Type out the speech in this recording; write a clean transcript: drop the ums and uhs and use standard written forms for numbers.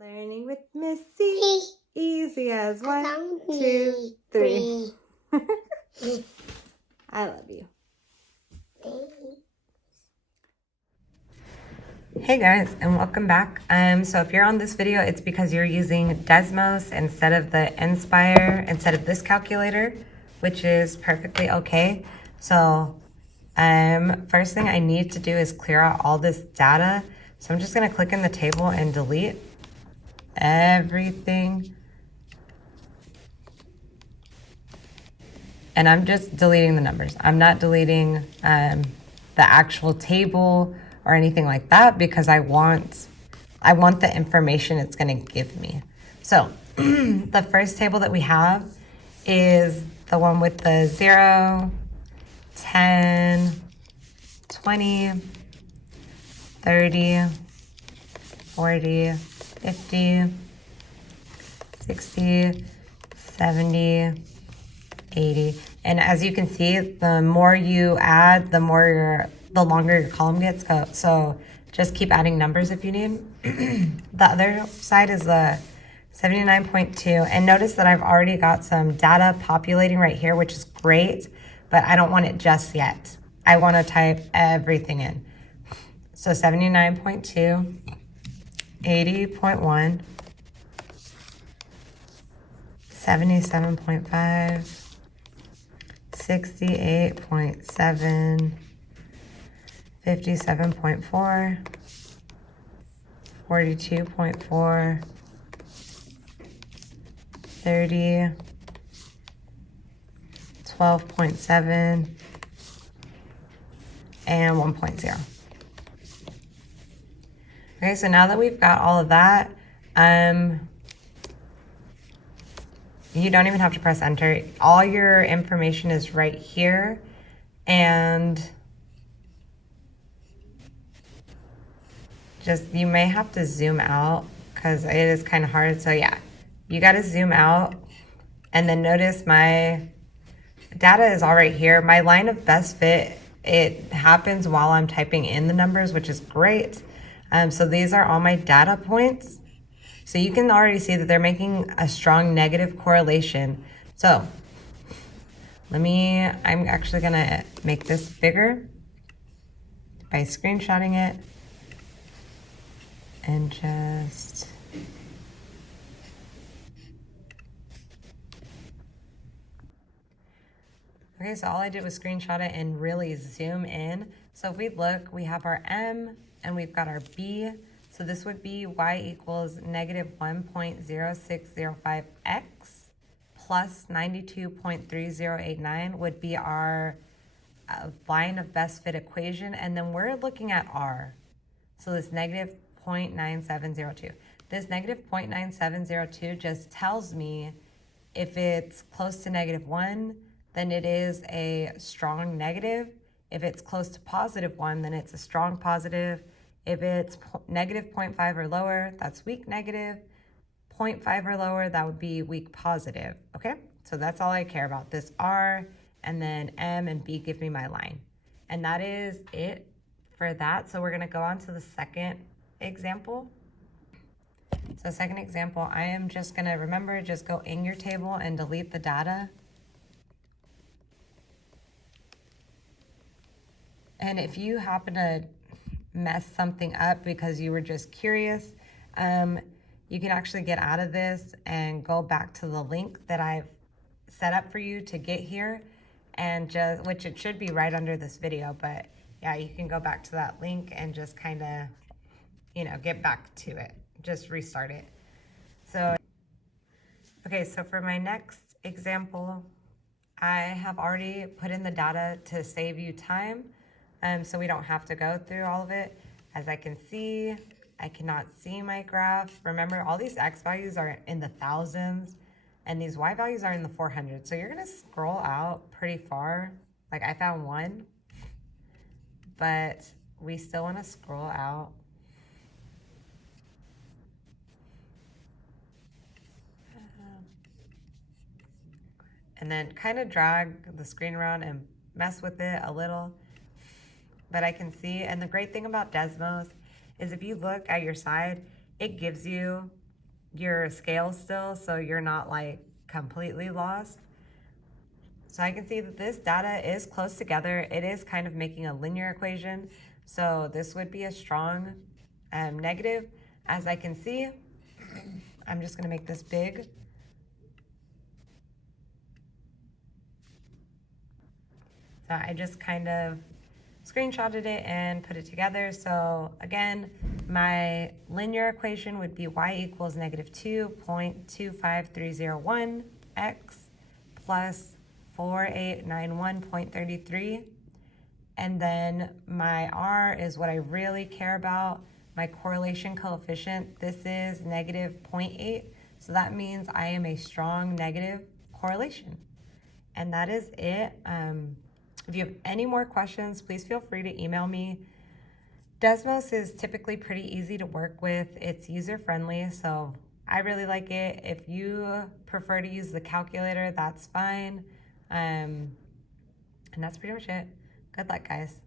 Learning with Missy. Easy as 1, 2, 3. I love you. Hey guys, and welcome back. So if you're on this video, it's because you're using Desmos instead of the Inspire, instead of this calculator, which is perfectly okay. So first thing I need to do is clear out all this data. So I'm just gonna click in the table and delete everything. And I'm just deleting the numbers. I'm not deleting the actual table or anything like that because I want the information it's gonna give me. So the first table that we have is the one with the 0, 10, 20, 30, 40, 50, 60, 70, 80. And as you can see, the more you add, the longer your column gets. So just keep adding numbers if you need. The other side is the 79.2. And notice that I've already got some data populating right here, which is great, but I don't want it just yet. I want to type everything in. So 79.2, 80.1, 77.5, 68.7, 57.4, 42.4, 30, 12.7, and 1.0. Okay, so now that we've got all of that, you don't even have to press enter. All your information is right here. And you may have to zoom out because it is kind of hard. So yeah, you got to zoom out. And then notice my data is all right here. My line of best fit, it happens while I'm typing in the numbers, which is great. So these are all my data points. So you can already see that they're making a strong negative correlation. So I'm actually gonna make this bigger by screenshotting it and just, okay, so all I did was screenshot it and really zoom in. So if we look, we have our M and we've got our B. So this would be y equals negative 1.0605x plus 92.3089 would be our line of best fit equation. And then we're looking at R. So this negative 0.9702. This negative 0.9702 just tells me if it's close to -1, then it is a strong negative. If it's close to +1, then it's a strong positive. If it's negative 0.5 or lower, that's weak negative. 0.5 or lower, that would be weak positive, okay? So that's all I care about, this R, and then M and B give me my line. And that is it for that. So we're gonna go on to the second example. So second example, I am just gonna, remember, just go in your table and delete the data. And if you happen to mess something up because you were just curious, you can actually get out of this and go back to the link that I've set up for you to get here, and which it should be right under this video, but yeah, you can go back to that link and just kind of, get back to it, just restart it. So, okay, so for my next example, I have already put in the data to save you time. So we don't have to go through all of it. As I can see, I cannot see my graph. Remember, all these X values are in the thousands and these Y values are in the 400. So you're gonna scroll out pretty far. Like I found one, but we still wanna scroll out. And then kind of drag the screen around and mess with it a little. But I can see, and the great thing about Desmos is if you look at your side, it gives you your scale still, so you're not like completely lost. So I can see that this data is close together. It is kind of making a linear equation. So this would be a strong negative. As I can see, I'm just gonna make this big. So I just kind of screenshotted it and put it together. So again, my linear equation would be y equals negative 2.25301 x plus 4891.33. And then my R is what I really care about, my correlation coefficient. This is negative 0.8. So that means I am a strong negative correlation. And that is it. If you have any more questions, please feel free to email me. Desmos is typically pretty easy to work with. It's user-friendly, so I really like it. If you prefer to use the calculator, that's fine. And that's pretty much it. Good luck, guys.